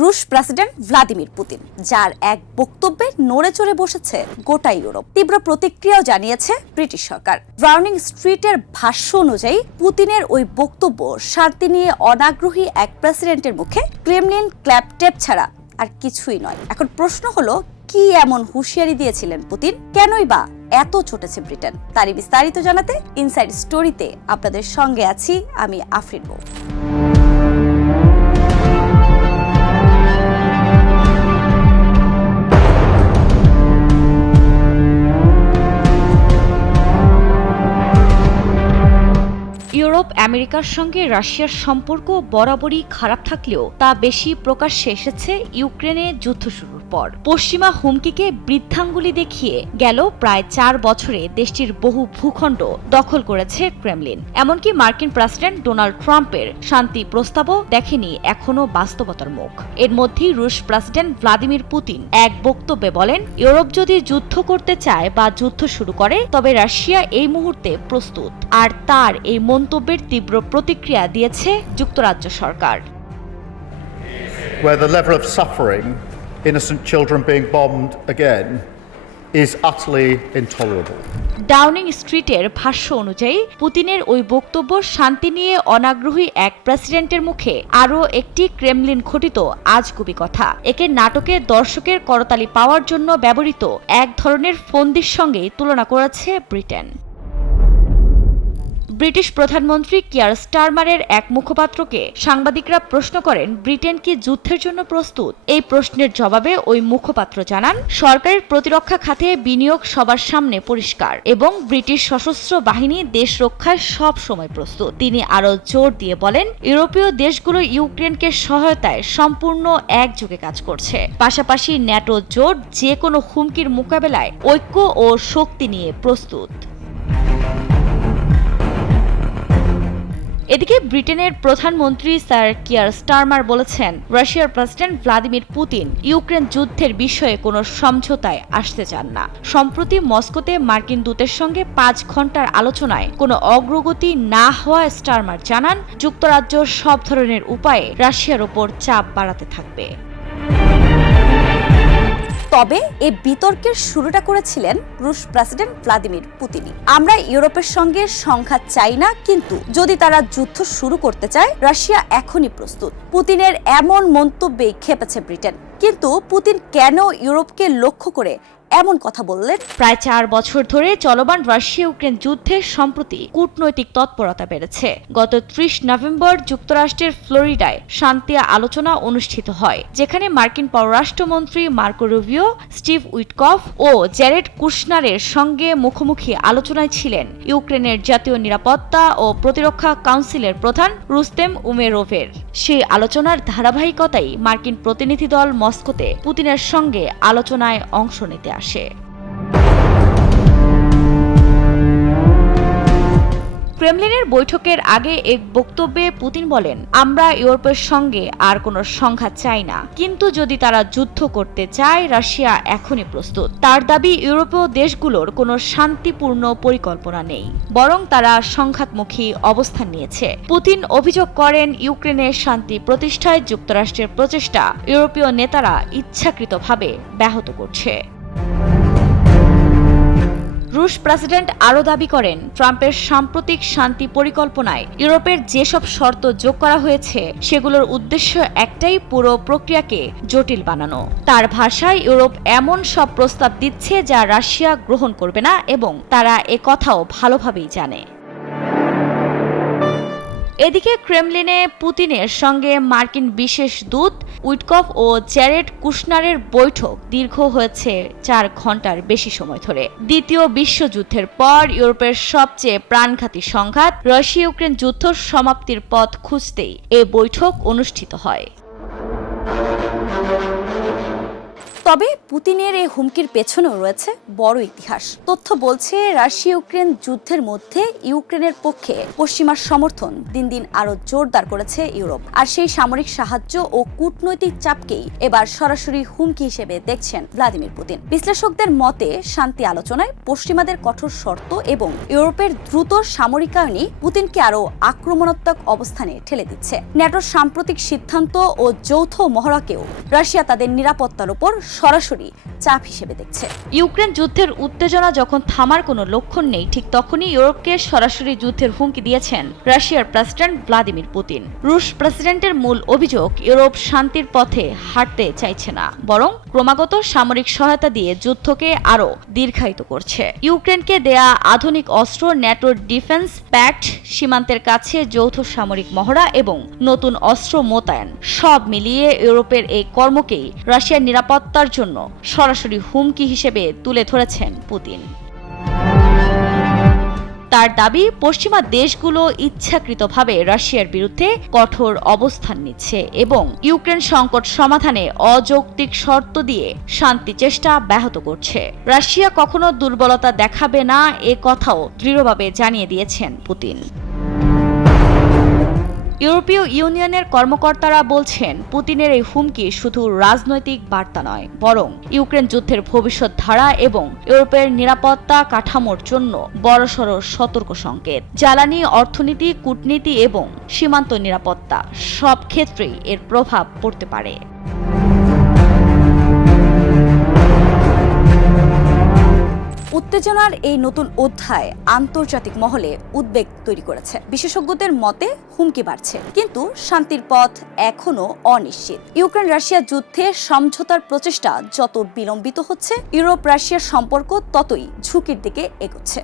রুশ president Vladimir Putin, যার এক বক্তব্যে নড়ে চড়ে বসেছে গোটা ইউরোপ। তীব্র প্রতিক্রিয়াও জানিয়েছে ব্রিটিশ সরকার। ডাউনিং স্ট্রিটের ভাষ্য অনুযায়ী পুতিনের ওই বক্তব্য শান্তি নিয়ে অনাগ্রহী এক প্রেসিডেন্টের মুখে ক্রেমলিন ক্ল্যাপটেপ ছাড়া আর কিছুই নয়। এখন প্রশ্ন হলো, কি এমন হুঁশিয়ারি দিয়েছিলেন পুতিন? কেনই বা এত চটেছে ব্রিটেন? তারই বিস্তারিত জানাতে ইনসাইড স্টোরিতে আপনাদের সঙ্গে আছি আমি আফরিন বউ। ইউরোপ আমেরিকার সঙ্গে রাশিয়ার সম্পর্ক বরাবরই খারাপ থাকলেও তা বেশি প্রকাশ্যে এসেছে ইউক্রেনে যুদ্ধ শুরুর পর। পশ্চিমা হুমকিকে বৃদ্ধাঙ্গুলি দেখিয়ে গেল প্রায় 4 বছরে দেশটির বহু ভূখণ্ড দখল করেছে ক্রেমলিন। এমনকি মার্কিন প্রেসিডেন্ট ডোনাল্ড ট্রাম্পের শান্তি প্রস্তাবও দেখেনি এখনো বাস্তবতার মুখ। এর মধ্যেই রুশ প্রেসিডেন্ট ভ্লাদিমির পুতিন এক বক্তব্যে বলেন, ইউরোপ যদি যুদ্ধ করতে চায় বা যুদ্ধ শুরু করে তবে রাশিয়া এই মুহূর্তে প্রস্তুত। আর তার এই মন্তব্যের তীব্র প্রতিক্রিয়া দিয়েছে যুক্তরাজ্য সরকার। Where the level of suffering, innocent children being bombed again, is utterly intolerable. Downing স্ট্রিটের ভাষ্য অনুযায়ী পুতিনের ওই বক্তব্য শান্তি নিয়ে অনাগ্রহী এক প্রেসিডেন্টের মুখে আরও একটি ক্রেমলিন ঘটিত আজগুবি কথা। একে নাটকে দর্শকের করতালি পাওয়ার জন্য ব্যবহৃত এক ধরনের ফন্দির সঙ্গেই তুলনা করেছে ব্রিটেন। ব্রিটিশ প্রধানমন্ত্রী কিয়ার স্টারমারের এক মুখপাত্রকে সাংবাদিকরা প্রশ্ন করেন, ব্রিটেন কি যুদ্ধের জন্য প্রস্তুত? এই প্রশ্নের জবাবে ওই মুখপাত্র জানান, সরকারের প্রতিরক্ষা খাতে বিনিয়োগ সবার সামনে পরিষ্কার এবং ব্রিটিশ সশস্ত্র বাহিনী দেশ রক্ষায় সব সময় প্রস্তুত। তিনি আরও জোর দিয়ে বলেন, ইউরোপীয় দেশগুলো ইউক্রেনকে সহায়তায় সম্পূর্ণ একযোগে কাজ করছে। পাশাপাশি ন্যাটো জোট যে কোনো হুমকির মোকাবেলায় ঐক্য ও শক্তি নিয়ে প্রস্তুত। এদিকে ব্রিটেনের প্রধানমন্ত্রী স্যার কিয়ার স্টারমার বলেছেন, রাশিয়ার প্রেসিডেন্ট ভ্লাদিমির পুতিন ইউক্রেন যুদ্ধের বিষয়ে কোনো সমঝোতায় আসতে চান না। সম্প্রতি মস্কোতে মার্কিন দূতের সঙ্গে 5 ঘন্টার আলোচনায় কোনো অগ্রগতি না হওয়ায় স্টারমার জানান, যুক্তরাজ্য সব ধরনের উপায়ে রাশিয়ার ওপর চাপ বাড়াতে থাকবে। তবে এই বিতর্কের শুরুটা করেছিলেন রুশ প্রেসিডেন্ট ভ্লাদিমির পুতিনই। আমরা ইউরোপের সঙ্গে সংঘাত চাই না, কিন্তু যদি তারা যুদ্ধ শুরু করতে চায় রাশিয়া এখনই প্রস্তুত। পুতিনের এমন মন্তব্যেই ক্ষেপেছে ব্রিটেন। কিন্তু পুতিন কেন ইউরোপকে লক্ষ্য করে এমন কথা বললেন? প্রায় 4 বছর ধরে চলমান রাশিয়া ইউক্রেন যুদ্ধে সম্প্রতি কূটনৈতিক তৎপরতা বেড়েছে। গত 30 নভেম্বর যুক্তরাষ্ট্রের ফ্লোরিডায় শান্তি আলোচনা অনুষ্ঠিত হয়, যেখানে মার্কিন পররাষ্ট্রমন্ত্রী মার্কো রুবিও, স্টিভ উইটকফ ও জ্যারেড কুশনারের সঙ্গে মুখোমুখি আলোচনায় ছিলেন ইউক্রেনের জাতীয় নিরাপত্তা ও প্রতিরক্ষা কাউন্সিলের প্রধান রুস্তেম উমেরোভের। সেই আলোচনার ধারাবাহিকতায় মার্কিন প্রতিনিধি দল মস্কোতে পুতিনের সঙ্গে আলোচনায় অংশ নিতে আসে। ক্রেমলিনের বৈঠকের আগে এক বক্তব্যে পুতিন বলেন, আমরা ইউরোপের সঙ্গে আর কোনো সংঘাত চাই না, কিন্তু যদি তারা যুদ্ধ করতে চায় রাশিয়া এখনই প্রস্তুত। তার দাবি, ইউরোপীয় দেশগুলোর কোনো শান্তিপূর্ণ পরিকল্পনা নেই, বরং তারা সংঘাতমুখী অবস্থান নিয়েছে। পুতিন অভিযোগ করেন, ইউক্রেনের শান্তি প্রতিষ্ঠায় যুক্তরাষ্ট্রের প্রচেষ্টা ইউরোপীয় নেতারা ইচ্ছাকৃতভাবে ব্যাহত করছে। রুশ প্রেসিডেন্ট আরও দাবি করেন, ট্রাম্পের সাম্প্রতিক শান্তি পরিকল্পনায় ইউরোপের যেসব শর্ত যোগ করা হয়েছে সেগুলোর উদ্দেশ্য একটাই, পুরো প্রক্রিয়াকে জটিল বানানো। তার ভাষায়, ইউরোপ এমন সব প্রস্তাব দিচ্ছে যা রাশিয়া গ্রহণ করবে না এবং তারা একথাও ভালোভাবেই জানে। এদিকে ক্রেমলিনে পুতিনের সঙ্গে মার্কিন বিশেষ দূত উইটকফ ও জ্যারেড কুশনারের বৈঠক দীর্ঘ হয়েছে 4 ঘন্টার বেশি সময় ধরে। দ্বিতীয় বিশ্বযুদ্ধের পর ইউরোপের সবচেয়ে প্রাণঘাতী সংঘাত রাশিয়া ইউক্রেন যুদ্ধ সমাপ্তির পথ খুঁজতেই এ বৈঠক অনুষ্ঠিত হয়। তবে পুতিনের এই হুমকির পেছনেও রয়েছে বড় ইতিহাস। তথ্য বলছে রাশিয়া ইউক্রেন যুদ্ধের মধ্যে ইউক্রেনের পক্ষে পশ্চিমার সমর্থন দিন দিন আরো জোরদার করেছে ইউরোপ। আর সেই সামরিক সাহায্য ও কূটনৈতিক চাপকেই এবার সরাসরি হুমকি হিসেবে দেখছেন ভ্লাদিমির পুতিন। বিশ্লেষকদের মতে শান্তি আলোচনায় পশ্চিমাদের কঠোর শর্ত এবং ইউরোপের দ্রুত সামরিকায়নই পুতিনকে আরো আক্রমণাত্মক অবস্থানে ঠেলে দিচ্ছে। ন্যাটোর সাম্প্রতিক সিদ্ধান্ত ও যৌথ মহড়াকেও রাশিয়া তাদের নিরাপত্তার উপর সরাসরি চাপ হিসেবে দেখছে। ইউক্রেন যুদ্ধের উত্তেজনা যখন থামার কোনো লক্ষণ নেই, ঠিক তখনই ইউরোপকে সরাসরি যুদ্ধের হুমকি দিয়েছেন রাশিয়ার প্রেসিডেন্ট ভ্লাদিমির পুতিন। রুশ প্রেসিডেন্টের মূল অভিযোগ, ইউরোপ শান্তির পথে হাঁটতে চাইছে না, বরং ক্রমাগত সামরিক সহায়তা দিয়ে যুদ্ধকে আরও দীর্ঘায়িত করছে। ইউক্রেনকে দেয়া আধুনিক অস্ত্র, ন্যাটোর ডিফেন্স প্যাক্ট, সীমান্তের কাছে যৌথ সামরিক মহড়া এবং নতুন অস্ত্র মোতায়েন, সব মিলিয়ে ইউরোপের এই কর্মকেই রাশিয়ার নিরাপত্তার জন্য সরাসরি হুমকি হিসেবে তুলে ধরেছেন পুতিন। তার দাবি, পশ্চিমা দেশগুলো ইচ্ছাকৃতভাবে রাশিয়ার বিরুদ্ধে কঠোর অবস্থান নিচ্ছে এবং ইউক্রেন সংকট সমাধানে অযৌক্তিক শর্ত দিয়ে শান্তি চেষ্টা ব্যাহত করছে। রাশিয়া কখনো দুর্বলতা দেখাবে না, এ কথাও দৃঢ়ভাবে জানিয়ে দিয়েছেন পুতিন। ইউরোপীয় ইউনিয়নের কর্মকর্তারা বলছেন, পুতিনের এই হুমকি শুধু রাজনৈতিক বার্তা নয়, বরং ইউক্রেন যুদ্ধের ভবিষ্যৎ ধারা এবং ইউরোপের নিরাপত্তা কাঠামোর জন্য বড়সড় সতর্ক সংকেত। জ্বালানি, অর্থনীতি, কূটনীতি এবং সীমান্ত নিরাপত্তা সব ক্ষেত্রেই এর প্রভাব পড়তে পারে। উত্তেজনার এই নতুন অধ্যায় আন্তর্জাতিক মহলে উদ্বেগ তৈরি করেছে। বিশেষজ্ঞদের মতে হুমকি বাড়ছে, কিন্তু শান্তির পথ এখনো অনিশ্চিত। ইউক্রেন রাশিয়া যুদ্ধে সমঝোতার প্রচেষ্টা যত বিলম্বিত হচ্ছে, ইউরোপ রাশিয়ার সম্পর্ক ততই ঝুঁকির দিকে এগোচ্ছে।